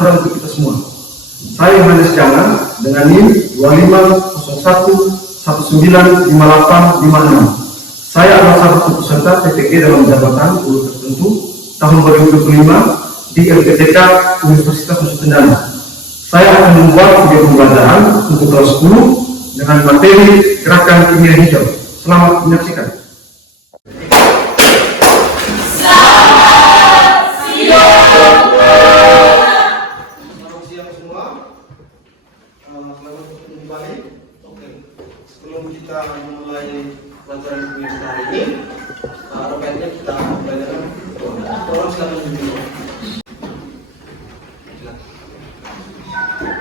sejahtera untuk kita semua. Saya Yohanes Jana dengan NIM 2501195856. Saya adalah salah satu peserta PTG dalam jabatan guru tertentu tahun 2025 di LPTK Universitas Nusa Tenggara. Saya akan membuat video pembelajaran untuk kelas 10 dengan materi gerakan kimia hijau. Selamat menyaksikan. Selamat siang semua. Selamat kembali. Oke. Sebelum kita memulai pelajaran kimia hari ini, rupanya kita belajar tolong silakan dulu.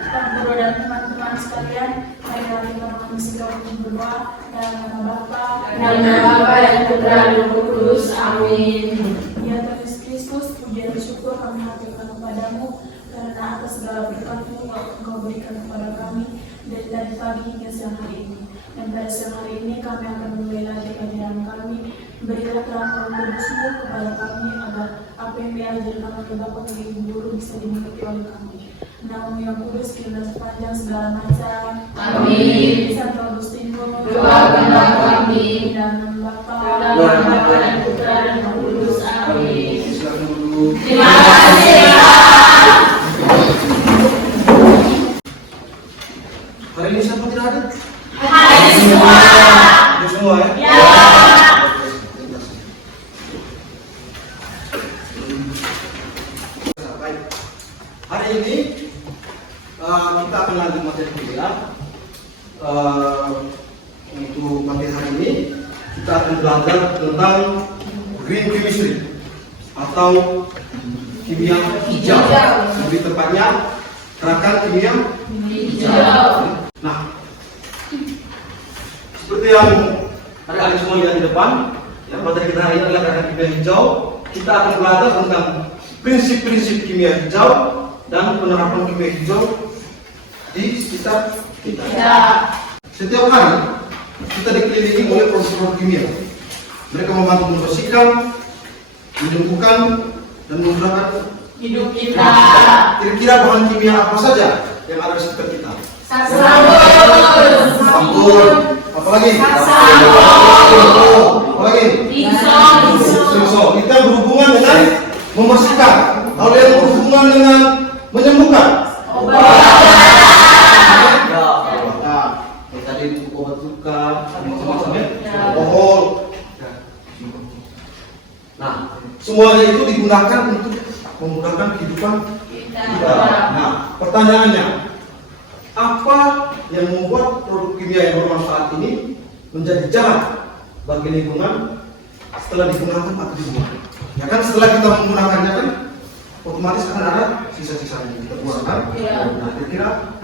Guru dan teman-teman sekalian, marilah kita mengucapkan berdoa dalam nama Bapa dan Putra dan Roh Kudus. Amin. Ya Tuhan Yesus Kristus, puji dan syukur kami haturkan kepadamu karena atas segala berkat-Mu Engkau berikan kepada kami dari pagi hingga siang hari ini. Dan pada siang hari ini kami akan memulai lagi kajian kami. Berilah terang Roh Kudus-Mu kepada kami agar apa yang diajarkan oleh Bapa dan Ibu Guru bisa dimengerti oleh kami. Namamu yang kudus, kiranya sepanjang segala macam. Amin. Santo Agustinus, doakanlah kami. Dan Bapa dan Putra dan Roh Kudus. Amin. Terima kasih. Hari ini siapa tidak ada? Hai semua. Ada semua ya? Ya. Hari ini kita akan lanjut materi kuliah. Untuk materi hari ini kita akan belajar tentang green chemistry atau kimia hijau. Lebih tepatnya gerakan kimia hijau. Nah, seperti yang adik-adik semua lihat di depan, ya, materi kita hari ini adalah gerakan kimia hijau. Kita akan belajar tentang prinsip-prinsip kimia hijau dan penerapan kimia hijau di sekitar kita. Setiap hari kita dikelilingi oleh proses-proses kimia. Mereka membantu membersihkan, menyembuhkan, dan menggunakan Hidup kita. Kira-kira bahan kimia apa saja yang ada di sekitar kita? Sabun. Apalagi? Apalagi? Insol. Kita berhubungan dengan membersihkan. Kalau yang berhubungan dengan menyembuhkan. Tadi obat luka, macam-macam ya, alkohol. Nah, semuanya itu digunakan untuk memudahkan kehidupan kita. Nah, pertanyaannya, apa yang membuat produk kimia yang bermanfaat ini menjadi jahat bagi lingkungan setelah digunakan atau dibuang? Ya kan, setelah kita menggunakannya kan otomatis akan ada sisa-sisa yang kita buang kan? Nah, kira-kira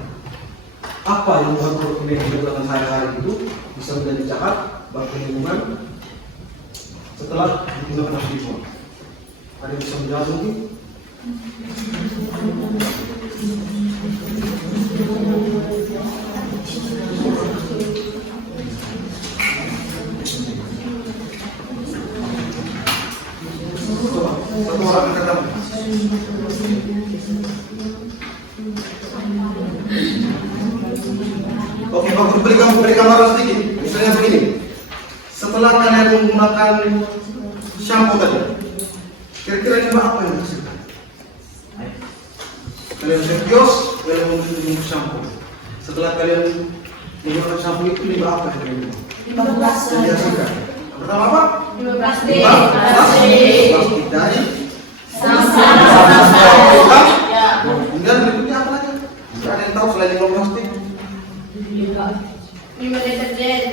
apa yang membuat produk kimia yang digunakan sehari-hari itu bisa menjadi jahat bagi lingkungan setelah digunakan atau dibuang? Ada yang bisa menjawab mungkin? Satu orang yang kata. Oke, bagus, beri gambaran sedikit. Misalnya begini, setelah kalian menggunakan shampoo tadi, kira-kira ini apa yang dihasilkan? Kalian ke kios, kalian membeli shampoo. Setelah kalian menggunakan shampoo itu, limbah apa yang kalian dihasilkan? Pertama apa? Limbah plastik dari kemudian berikutnya apa lagi? Ada yang tahu selain limbah plastik? Limbah deterjen.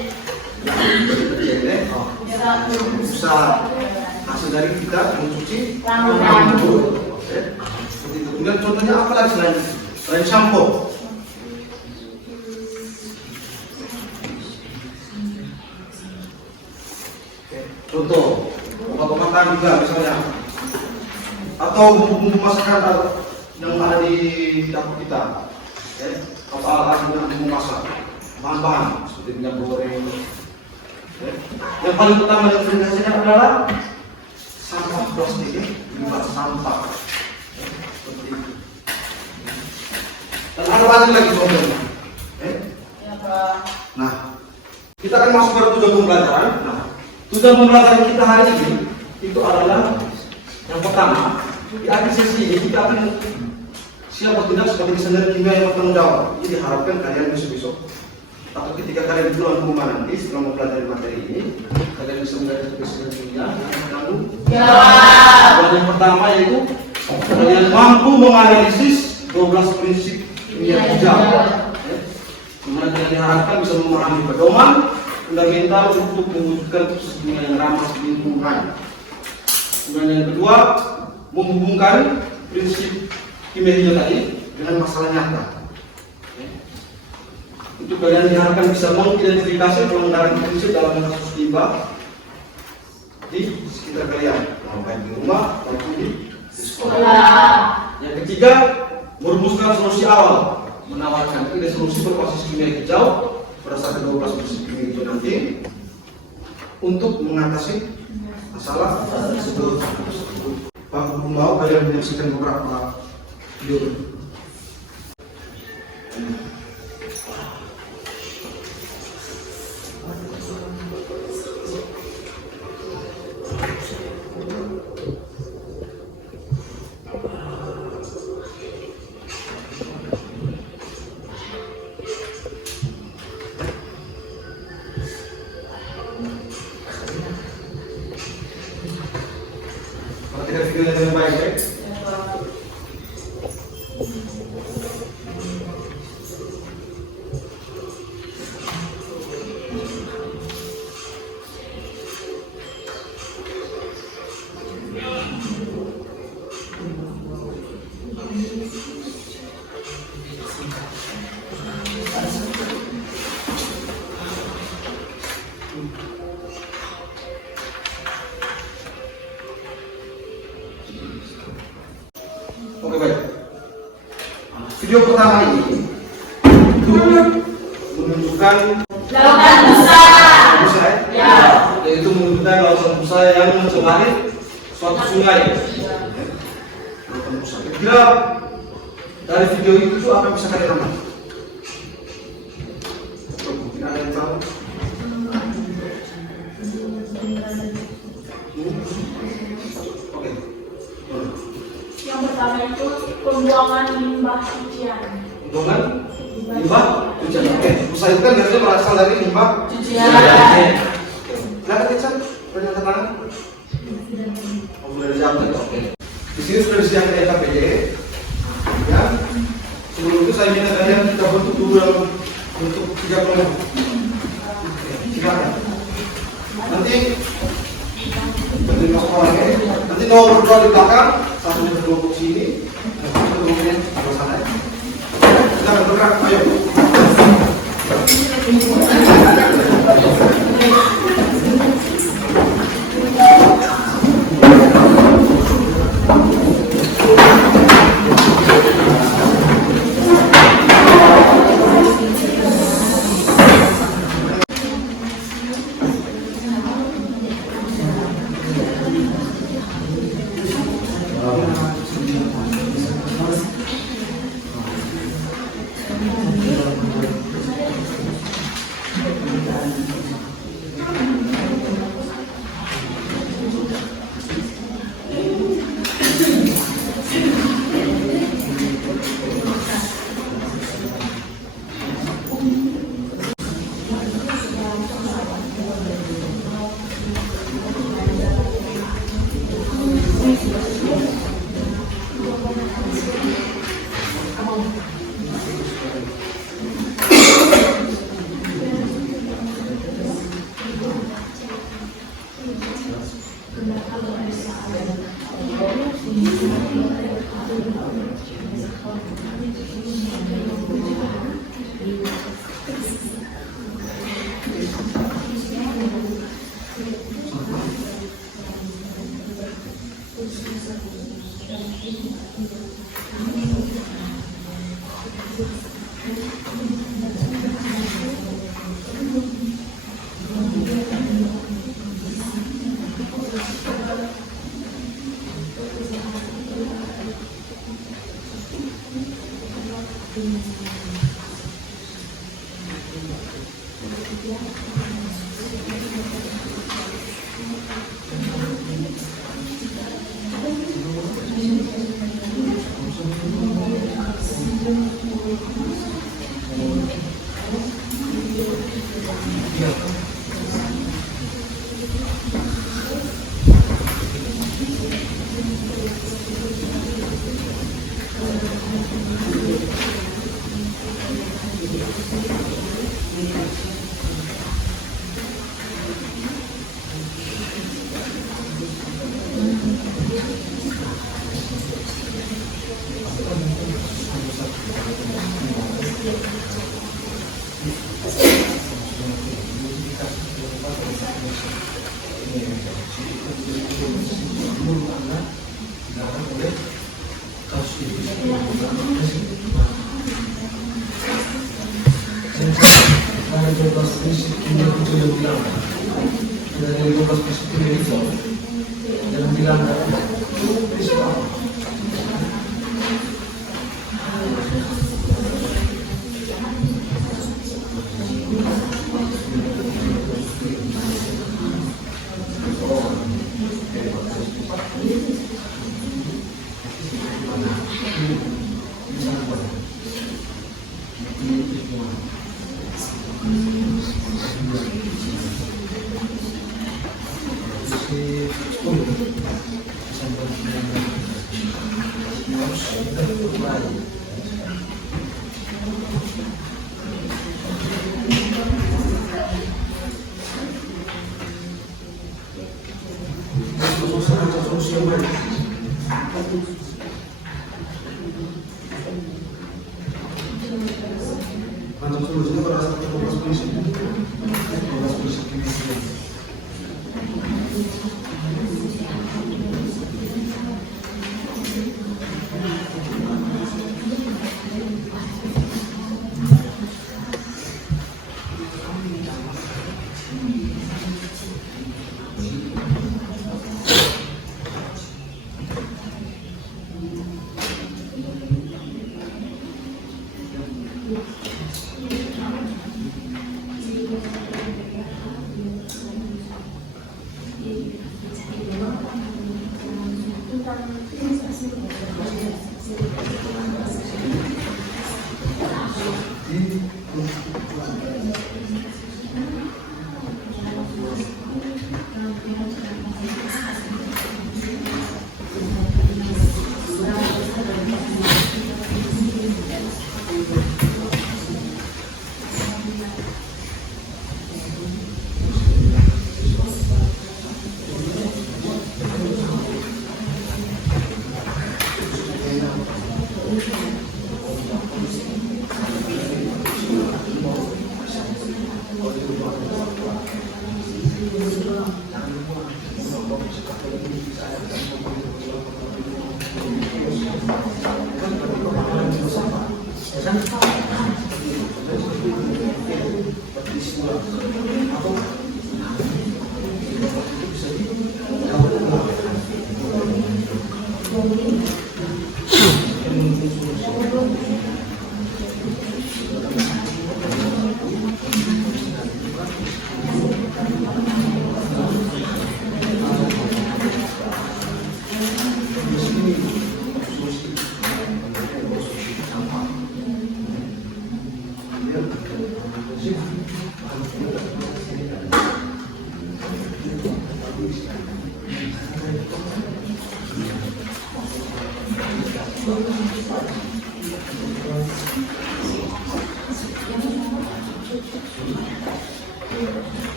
Bisa hasil dari kita mencuci rambut. Oke. Seperti itu. Kemudian contohnya apa lagi selain shampoo? Contoh obat-obatan juga misalnya, atau bumbu-bumbu masakan yang ada di dapur kita, apa alat bumbu masak, bahan-bahan seperti minyak goreng. Yang paling utama yang sering dihasilkan adalah sampah plastik, limbah sampah. Seperti itu. Dan ada banyak lagi problemnya. Ya, Pak. Nah, kita akan masuk ke tujuan pembelajaran. Nah, tujuan pembelajaran kita hari ini itu adalah yang pertama, di akhir sesi ini kita akan siap bertindak sebagai desainer kimia yang bertanggung jawab. Jadi diharapkan kalian besok-besok atau ketika kalian pulang ke rumah nanti setelah mempelajari materi ini, kalian bisa menjadi desainer kimia yang bertanggung jawab. Dan yang pertama yaitu kalian mampu menganalisis 12 prinsip kimia hijau. Dimana kalian diharapkan bisa memahami pedoman fundamental untuk mewujudkan proses kimia yang ramah lingkungan. Kemudian yang kedua, menghubungkan prinsip kimia hijau tadi dengan masalah nyata. Untuk kalian diharapkan bisa mengidentifikasi pelanggaran prinsip dalam kasus limbah di sekitar kalian, baik di rumah maupun di sekolah. Yang ketiga, merumuskan solusi awal, menawarkan ide solusi berbasis kimia hijau berdasarkan 12 prinsip kimia hijau nanti untuk mengatasi masalah tersebut. Pak, mau kalian menyaksikan beberapa video. Perhatikan videonya dengan baik ya. Oke, baik. Video pertama ini itu menunjukkan Lautan busa. busa Ya. yaitu menunjukkan lautan busa yang mencemari suatu sungai. Lautan busa. Kira dari video itu apa yang bisa kalian ambil? Mungkin ada yang tahu? Oke. Yang pertama itu pembuangan limbah cucian. Pembuangan limbah cucian. Oke, busa itu kan biasanya berasal dari limbah Cucian. Silakan Richard, berikan keterangan. Oh, sudah dijawab. Oke. Di sini sudah disediakan LKPD. Ya. Sebelum itu saya minta kalian kita bentuk dulu dalam bentuk 3 kelompok. Silakan. Nanti masuk orang ya. Nanti nomor 2 di belakang, satu di kelompok sini, satu kelompoknya di sana. Silakan bergerak, ayo. Macam solusinya pada saat kita polisi.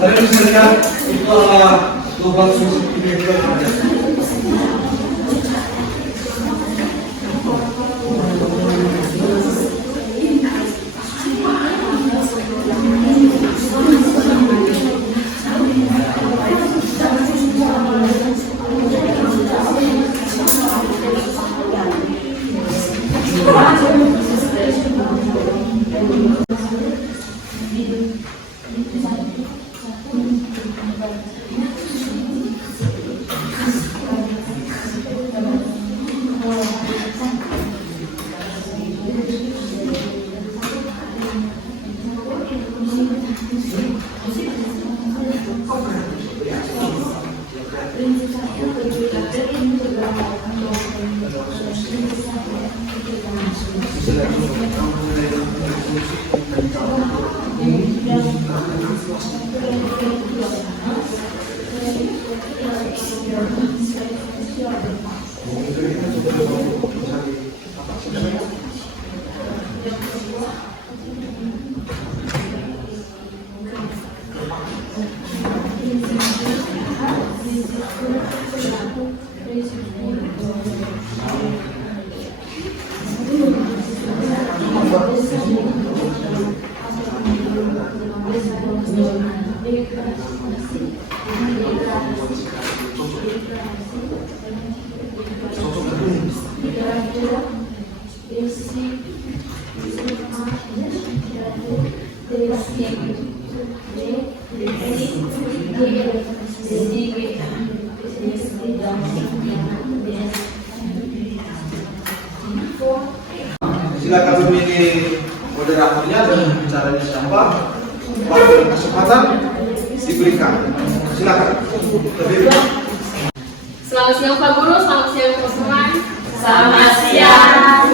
Kalian bisa lihat itu adalah lubang sumber ini juga ada. Silakan memilih moderatornya dan bicaranya siapa. Waktu dan kesempatan diberikan. Silakan. Selamat siang Pak Guru, selamat siang teman-teman. Selamat siang.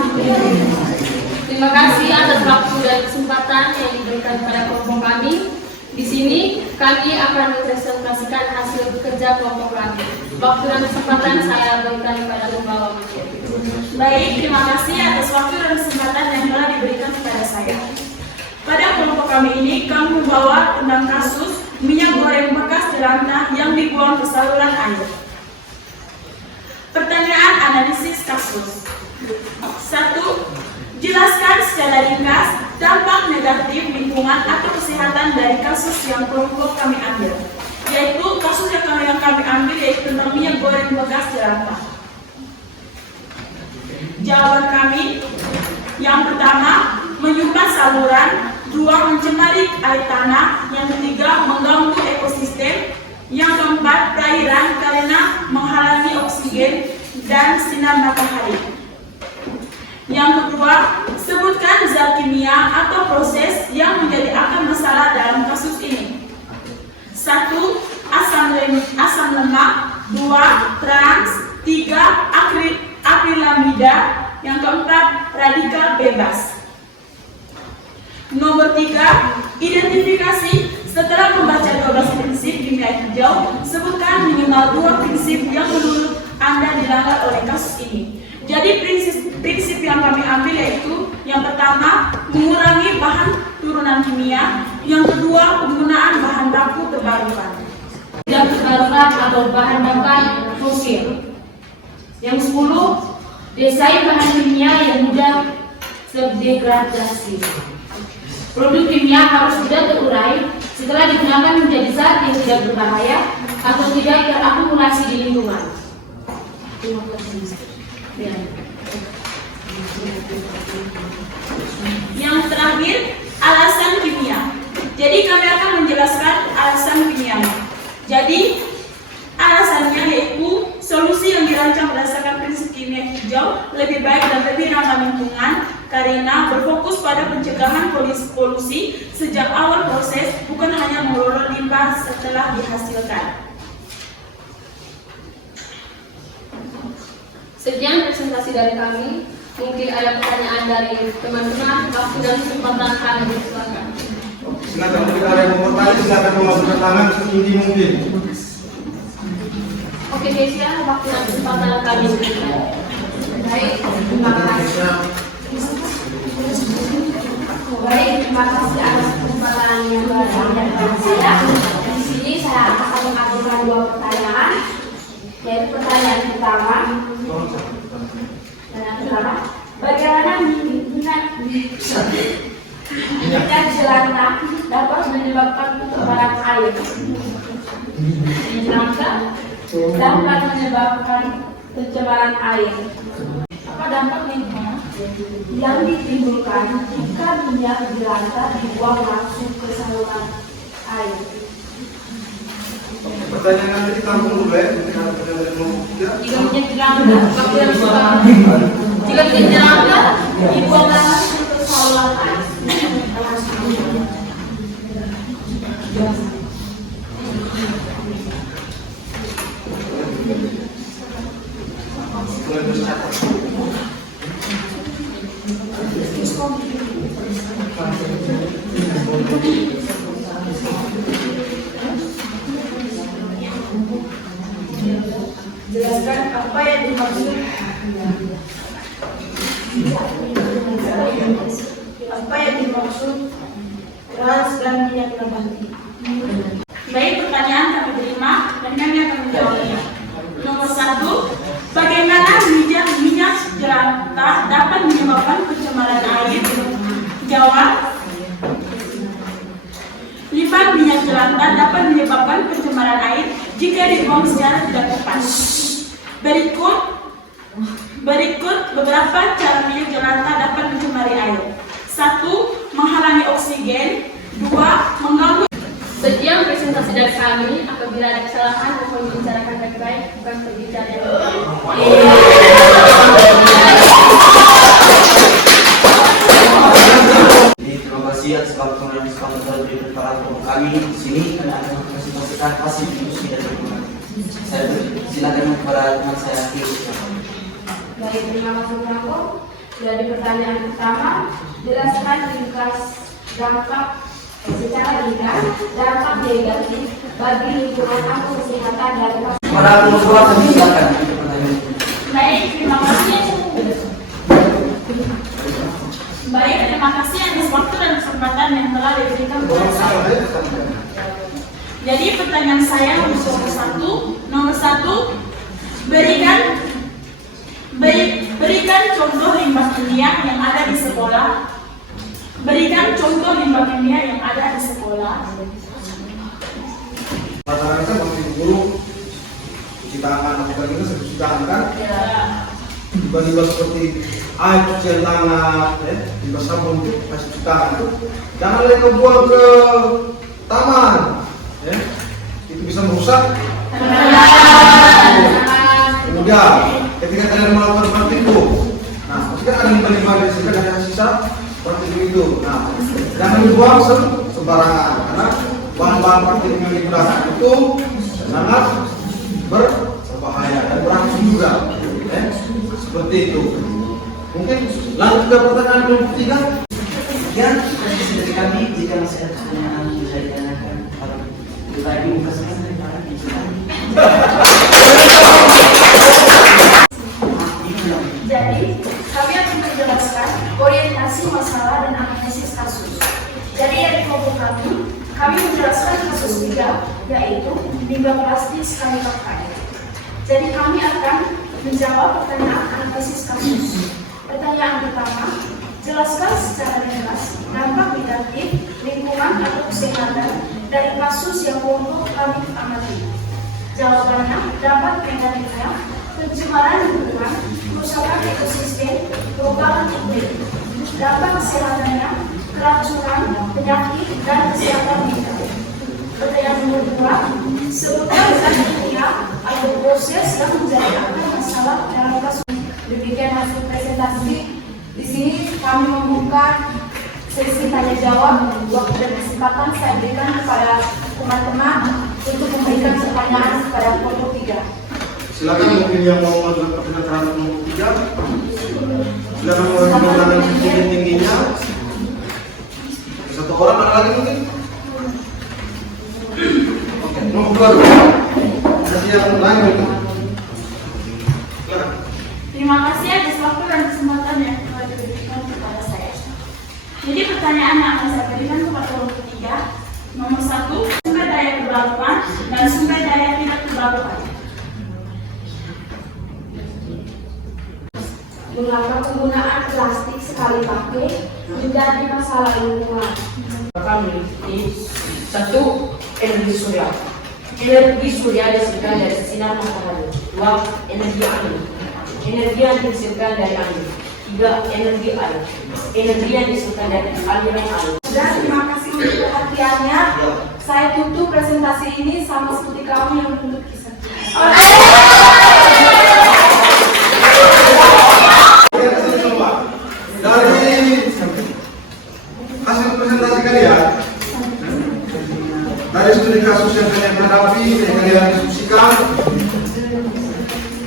Terima kasih atas waktu dan kesempatan yang diberikan kepada kelompok kami. Di sini kami akan mempresentasikan hasil kerja kelompok kami. Waktu dan kesempatan saya berikan kepada pembawa materi. Baik, terima kasih atas waktu dan kesempatan yang telah diberikan kepada saya. Pada kelompok kami ini, kami membawa tentang kasus minyak goreng bekas jelantah yang dibuang ke saluran air. Pertanyaan analisis kasus. 1. Jelaskan secara ringkas dampak negatif lingkungan atau kesehatan dari kasus yang kelompok kami ambil. Yaitu kasus yang kami ambil yaitu tentang minyak goreng bekas jelantah. Jawaban kami, yang pertama, menyumbat saluran. 2. Mencemari air tanah. Yang ketiga, mengganggu ekosistem. Yang keempat, perairan karena menghalangi oksigen dan sinar matahari. Yang kedua, sebutkan zat kimia atau proses yang menjadi akar masalah dalam kasus ini. 1. Asam lemak. 2. Trans. 3. Akrilamida. Yang keempat, radikal bebas. Nomor 3, identifikasi setelah membaca 12 prinsip kimia kimia hijau, sebutkan minimal 2 prinsip yang menurut Anda dilanggar oleh kasus ini. Jadi prinsip yang kami ambil yaitu yang pertama, mengurangi bahan turunan kimia, yang kedua, penggunaan bahan baku terbarukan. Tidak terbarukan atau bahan bakar fosil. Yang 10, desain bahan kimia yang mudah terdegradasi. Produk kimia harus mudah terurai setelah digunakan menjadi zat yang tidak berbahaya atau tidak terakumulasi di lingkungan. Terima kasih. Yang terakhir, alasan kimia. Jadi kami akan menjelaskan alasan kimia. Jadi alasannya yaitu solusi yang dirancang berdasarkan prinsip kimia hijau lebih baik dan lebih ramah lingkungan karena berfokus pada pencegahan polusi sejak awal proses, bukan hanya mengelola limbah setelah dihasilkan. Sekian presentasi dari kami. Mungkin ada pertanyaan dari teman-teman. Waktu dan kesempatan kami silakan. Silakan jika ada yang mau bertanya, silakan mengangkat tangan setinggi mungkin. Oke, Desia, waktu dan kesempatan kami silakan. Baik, terima kasih. Baik, terima kasih atas kesempatan yang diberikan saya. Di sini saya akan mengajukan 2 pertanyaan. Yaitu pertanyaan pertama. Bagaimana minyak jelantah dapat menyebabkan pencemaran air? Jelantah dapat menyebabkan pencemaran air. Apa dampaknya? Yang ditimbulkan jika minyak jelantah dibuang langsung ke saluran air. Pertanyaan tadi tampung dulu ya. Jika minyak jelantah, dibuang langsung ke saluran air. Jelaskan apa yang dimaksud keras dan minyak nabati. Baik, pertanyaan kami terima dan kami akan menjawabnya. Nomor 1, bagaimana minyak jelantah dapat menyebabkan pencemaran air? Jawab, limbah minyak jelantah dapat menyebabkan pencemaran air jika dibuang secara tidak tepat. Berikut beberapa cara minyak jelantah dapat mencemari air. 1. Menghalangi oksigen. 2. Mengganggu. Sekian presentasi dari kami. Apabila ada kesalahan, mohon dibicarakan baik-baik, bukan berbicara yang Terima kasih atas waktu yang sangat diberikan para kami di sini. Kami akan mempresentasikan hasil diskusi dari teman. Saya silakan kepada teman saya. Baik, terima kasih Franco. Dari pertanyaan pertama, jelaskan ringkas dampak secara ringkas dampak negatif bagi lingkungan atau kesehatan dari Para pengusaha kami silakan. Baik, terima kasih. Baik, terima kasih atas waktu dan kesempatan yang telah diberikan kepada saya. Jadi pertanyaan saya nomor satu, berikan contoh limbah kimia yang ada di sekolah. Berikan contoh limbah kimia yang ada di sekolah. Rata-rata waktu guru cuci tangan, apalagi kita cuci tangan kan? Tiba-tiba seperti air cucian tangan, tiba sabun itu kasih cuci tangan itu, jangan lagi kau buang ke taman, itu bisa merusak. Kemudian ketika kalian melakukan praktikum, nah maksudnya ada limbah-limbah di sini, ada sisa praktikum itu, nah jangan dibuang sembarangan karena bahan-bahan praktikum yang digunakan itu sangat berbahaya dan beracun juga, seperti itu. Mungkin lanjut ke pertanyaan ketiga. Sekian dari kami. Jika masih ada pertanyaan bisa ditanyakan kepada kita ibu sekali pakai. Jadi kami akan menjawab pertanyaan analisis kasus. Pertanyaan pertama, jelaskan secara ringkas dampak negatif lingkungan atau kesehatan dari kasus yang kelompok kami amati. Jawabannya, dampak negatifnya pencemaran lingkungan, kerusakan ekosistem, perubahan iklim. Dampak kesehatannya, keracunan, penyakit, dan kesehatan mental. Pertanyaan nomor 2, sebutkan kriteria atau proses yang menjadi akar masalah dalam kasus. Demikian hasil presentasi. Di sini kami membuka sesi tanya jawab. Waktu dan kesempatan saya berikan kepada teman-teman untuk memberikan pertanyaan kepada kelompok 3. Silakan mungkin yang mau mengajukan pertanyaan terhadap kelompok 3. Silakan menggunakan tingginya. Satu orang ada lagi mungkin? Oke, nomor 2 dulu. Ada yang lain mungkin? Silakan. Terima kasih atas waktu dan kesempatan yang telah diberikan kepada saya. Jadi pertanyaan yang akan saya berikan kepada kelompok 3, nomor 1, sumber daya terbarukan dan sumber daya tidak terbarukan. Mengapa penggunaan plastik sekali pakai menjadi masalah lingkungan? Kami ini satu, energi surya. Energi surya dihasilkan dari sinar matahari. 2, energi angin. Energi yang dihasilkan dari angin. 3, energi air. Energi yang dihasilkan dari aliran air. Dan terima kasih untuk perhatiannya. Saya tutup presentasi ini sama seperti kamu yang duduk di sana. Dari hasil presentasi kalian, dari studi kasus yang kalian hadapi, yang kalian diskusikan,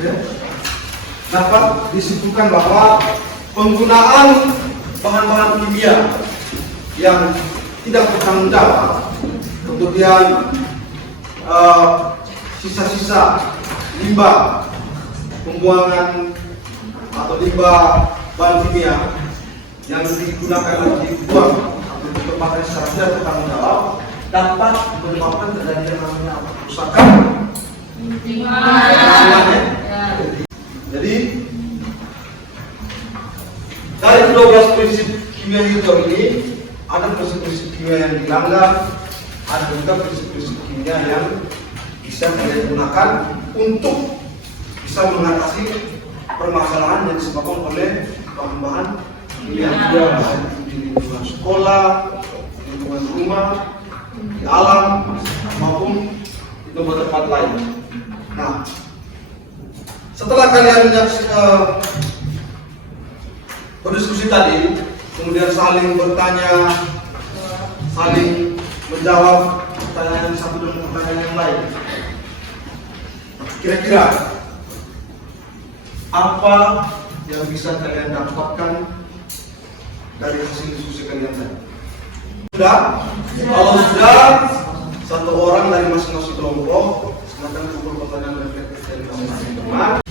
ya, dapat disimpulkan bahwa penggunaan bahan-bahan kimia yang tidak bertanggung jawab, kemudian sisa-sisa limbah pembuangan atau limbah bahan kimia yang digunakan atau dibuang atau ditempatkan secara tidak bertanggung jawab dapat menyebabkan terjadi yang namanya kerusakan lingkungan. Jadi dari 12 prinsip kimia hijau ini ada prinsip-prinsip kimia yang dilanggar, ada juga prinsip-prinsip kimia yang bisa kita gunakan untuk bisa mengatasi permasalahan yang disebabkan oleh bahan-bahan kimia di lingkungan sekolah, lingkungan rumah, di alam maupun di tempat-tempat lain. Nah, setelah kalian berdiskusi tadi, kemudian saling bertanya, saling menjawab pertanyaan satu dengan pertanyaan yang lain. Kira-kira apa yang bisa kalian dapatkan dari hasil diskusi kalian tadi? Sudah? Kalau sudah, satu orang dari masing-masing kelompok silakan kumpul pertanyaan reflektif dari masing-masing teman.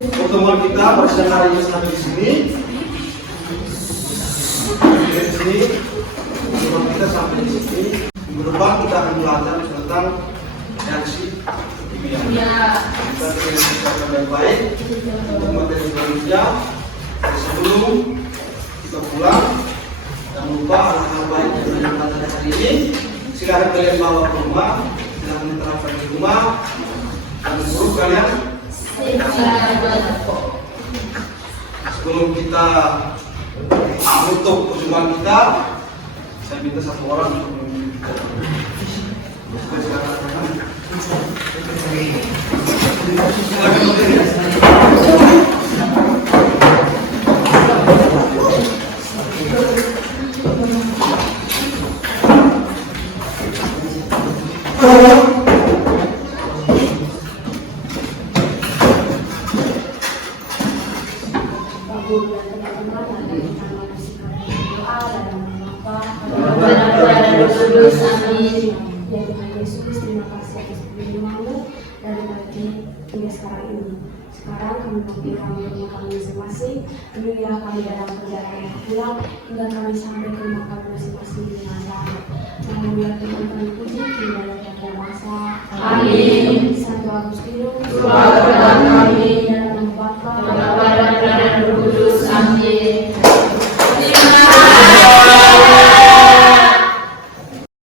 Pertemuan kita pada siang hari ini sampai di sini. Di sini, pertemuan kita sampai di sini. Minggu depan kita akan belajar tentang reaksi kimia. Kita akan baik-baik untuk materi selanjutnya. Sebelum kita pulang, jangan lupa hal-hal baik yang kita belajar hari ini. Silakan kalian bawa ke rumah, silakan diterapkan di rumah. Dan guru kalian. Sebelum kita menutup perjumpaan kita, saya minta satu orang untuk Ya Tuhan Yesus, terima kasih atas perlindungan-Mu dan bagi hingga sekarang ini. Sekarang kami mempunyai rumah kami masing-masing. Bimbinglah kami dalam perjalanan yang pulang hingga kami sampai ke rumah kami masing-masing dengan selamat. Memuliakan Tuhan kami puji, kini dan tiap masa. Amin. Santo Agustinus.